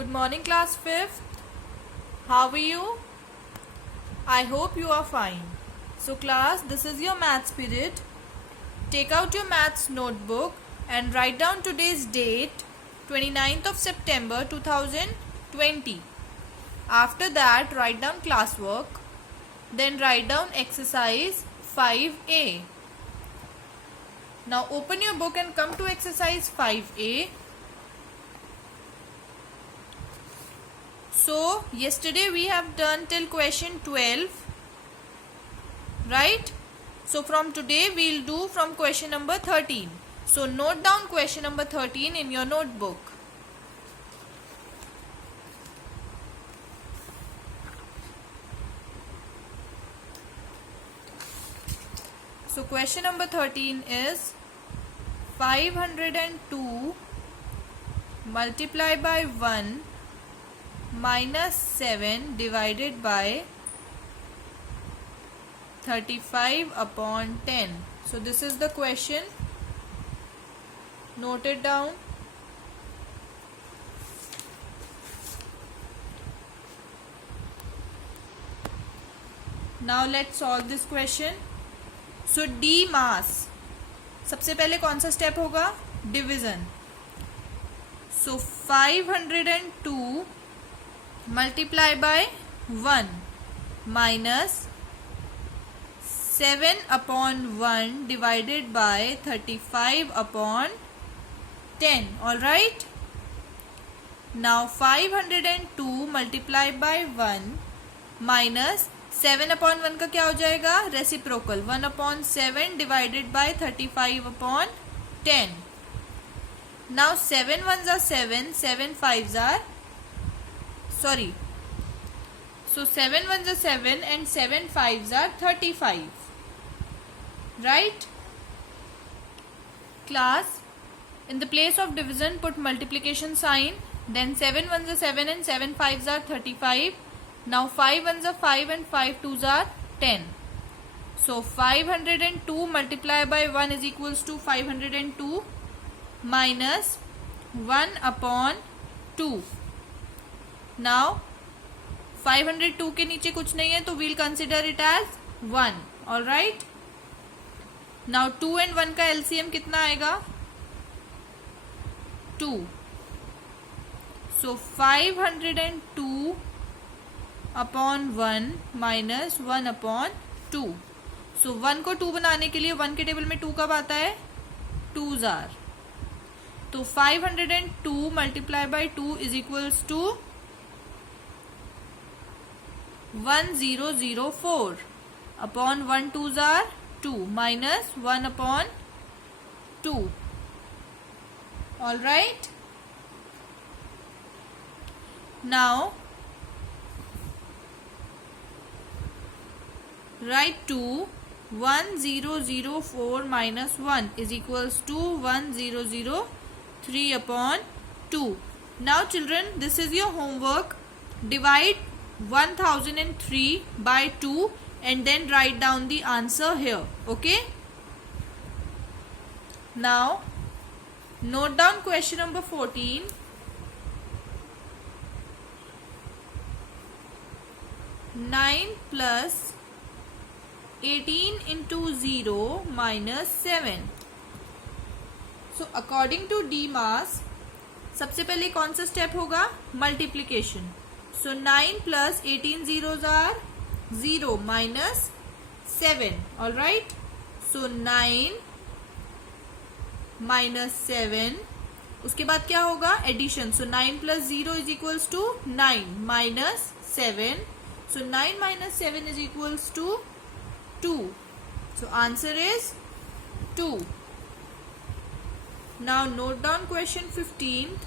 Good morning, class 5th. How are you? I hope you are fine. So class, this is your maths period. Take out your maths notebook and write down today's date, 29th of September 2020. After that, write down classwork. Then write down exercise 5A. Now open your book and come to exercise 5A. So yesterday we have done till question 12, right? So from today we will do from question number 13. So note down question number 13 in your notebook. So question number 13 is 502 multiplied by 1 minus 7 divided by 35 upon 10. So this is the question. Note it down. Now let's solve this question. So D mass. सबसे पहले कौन सा step होगा? Division. So 502 multiply by 1 minus 7 upon 1 divided by 35 upon 10. Alright. Now 502 multiply by 1 minus 7 upon 1 का क्या हो जाएगा? Reciprocal. 1 upon 7 divided by 35 upon 10. Now 7 ones are 7, 7 fives are sorry. So 7 ones are 7 and 7 fives are 35. Right? Class, in the place of division put multiplication sign. Then 7 ones are 7 and 7 fives are 35. Now 5 ones are 5 and 5 twos are 10. So 502 multiplied by 1 is equals to 502 minus 1 upon 2. Now 502 के नीचे कुछ नहीं है तो we'll consider it as 1. Alright. Now 2 and 1 का LCM कितना आएगा? 2. So 502 upon 1 minus 1 upon 2. So 1 को 2 बनाने के लिए 1 के टेबल में 2 कब आता है? 2s are. तो 502 multiply by 2 is equals to 1004 upon 1 2s are 2 minus 1 upon 2. Alright. Now write 2 1004 minus 1 is equals to 1003 upon 2. Now children, this is your homework. Divide 1003 by 2 and then write down the answer here. Okay. Now note down question number 14. Nine plus 18 into 0 minus 7. So according to D mass, सबसे पहले कौन सा step होगा? Multiplication. So 9 plus 18 zeros are 0 minus 7. Alright. So 9 minus 7. उसके बाद क्या होगा? Addition. So 9 plus 0 is equals to 9 minus 7. So 9 minus 7 is equals to 2. So answer is 2. Now note down question 15.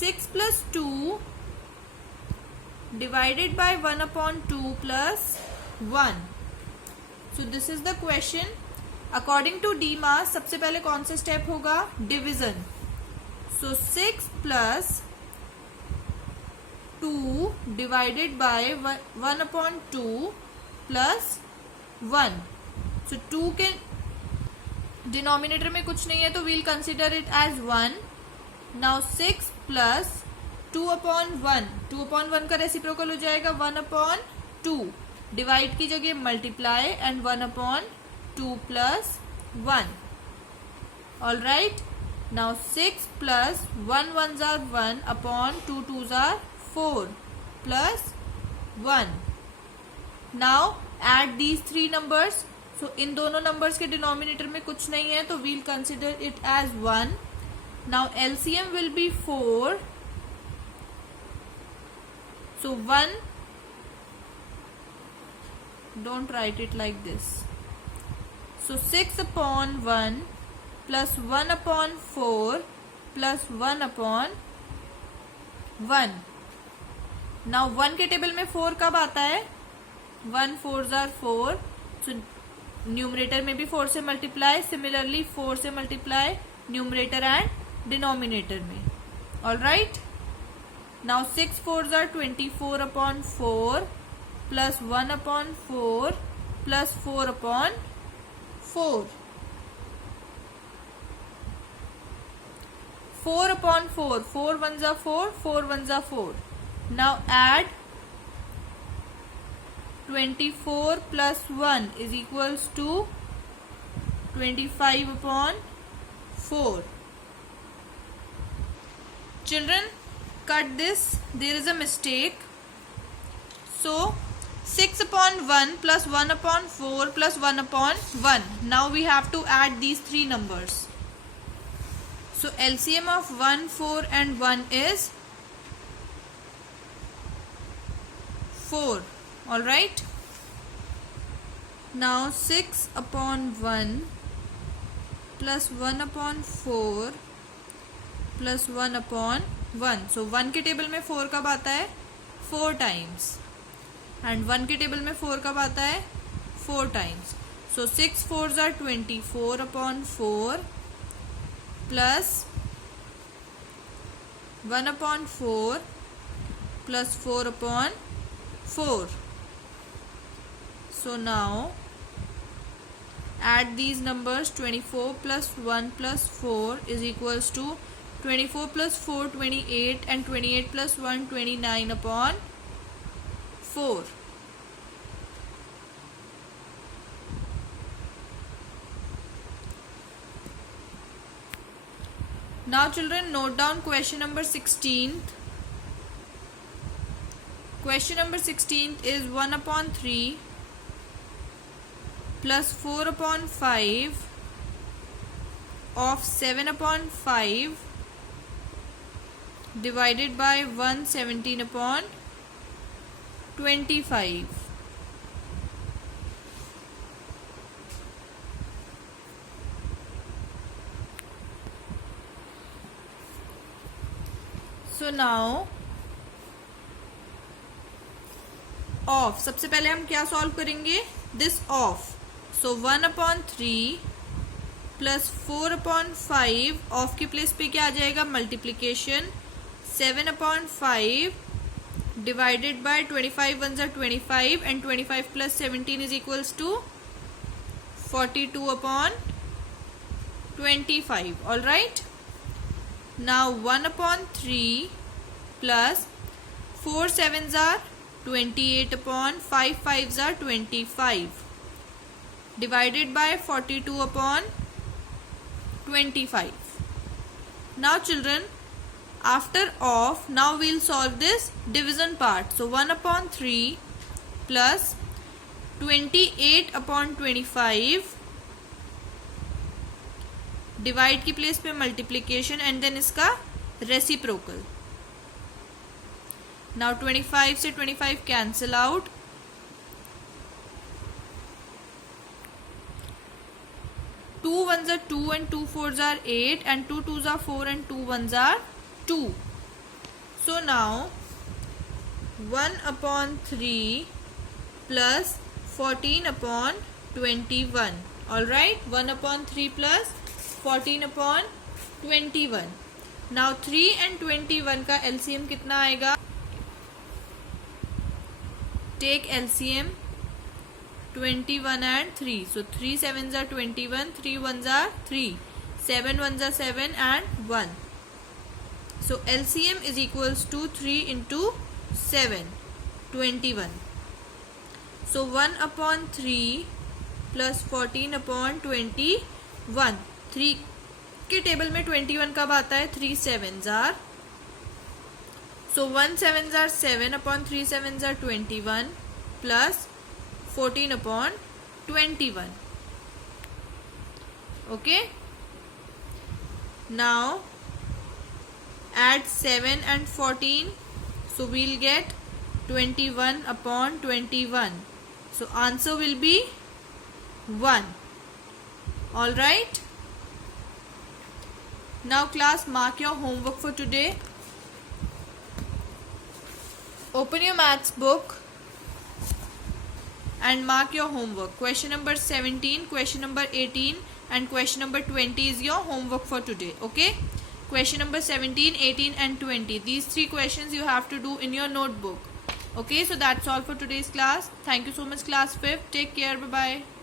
6 plus 2 divided by 1 upon 2 plus 1. So this is the question. According to D mass, सबसे पहले कौन सा step होगा? Division. So 6 plus 2 divided by 1 upon 2 plus 1. So 2 के denominator में कुछ नहीं है तो we'll consider it as 1. Now 6 plus 2/1. 2/1 का रेसिप्रोकल हो जाएगा 1/2. डिवाइड की जगह multiply and 1/2 plus 1. All right. Now 6 plus 1 1s are 1 upon 2 2s are 4 plus 1. Now add these three numbers. So इन दोनों नंबर्स के डिनोमिनेटर में कुछ नहीं है तो we'll consider it as 1. Now LCM will be 4. So 1, don't write it like this. So 6/1 plus 1/4 plus 1/1. Now 1 के table में 4 कब आता है? 1 4s are 4. So न्यूमरेटर में भी 4 से मल्टीप्लाई. सिमिलरली 4 से मल्टीप्लाई न्यूमरेटर एंड डिनोमिनेटर में. All right. Now 6 4s are 24/4 plus 1/4 plus 4/4. 4/4. 4 1s are 4. 4 1s are 4. Now add 24 plus 1 is equals to 25/4. Children, cut this. There is a mistake. So 6/1 plus 1/4 plus 1/1. Now we have to add these three numbers. So LCM of 1 4 and 1 is 4. All right. Now 6/1 plus 1/4 plus 1/1. So 1 के table में 4 कब आता है? 4 times. And 1 के table में 4 कब आता है? 4 times. So 6 4s are 24/4 plus 1/4 plus 4/4. So now add these numbers. 24 plus 1 plus 4 is equals to 24 plus 4 28 and 28 plus 1 29/4. Now children, note down question number 16th. Question number 16th is 1/3 plus 4/5 of 7/5 divided by 117/25. So now of. सबसे पहले हम क्या solve करेंगे? This of. So 1/3 plus 4/5. Of की place पे क्या आ जाएगा? Multiplication. 7/5 divided by 25 1s are 25 and 25 plus 17 is equals to 42/25. All right. Now 1/3 plus 4 7s are 28/5 5s are 25 divided by 42/25. Now children, after off, now we'll solve this division part. So 1/3 plus 28/25 divide की place पे multiplication and then इसका reciprocal. Now 25 से 25 cancel out. 2 1s are 2 and 2 4s are 8 and 2 2s are 4 and 2 1s are 2. So now 1/3 plus 14/21. All right. 1/3 plus 14/21. Now 3 and 21 का LCM कितना आएगा? Take LCM. 21 and 3. So 3 sevens are 21, 3 ones are 3, 7 ones are 7 and 1. So LCM is equals to 3 into 7, 21. So 1 upon 3 plus 14 upon 21. 3 के table में 21 कब आता है? 3 sevens are. So 1 sevens are 7 upon 3 sevens are 21 plus 14 upon 21. Okay. Now add 7 and 14. So we'll get 21 upon 21. So answer will be 1. Alright. Now class, mark your homework for today. Open your maths book and mark your homework. Question number 17, question number 18 and question number 20 is your homework for today. Okay. Question number 17, 18 and 20. These 3 questions you have to do in your notebook. Okay. So that's all for today's class. Thank you so much class 5th. Take care. Bye-bye.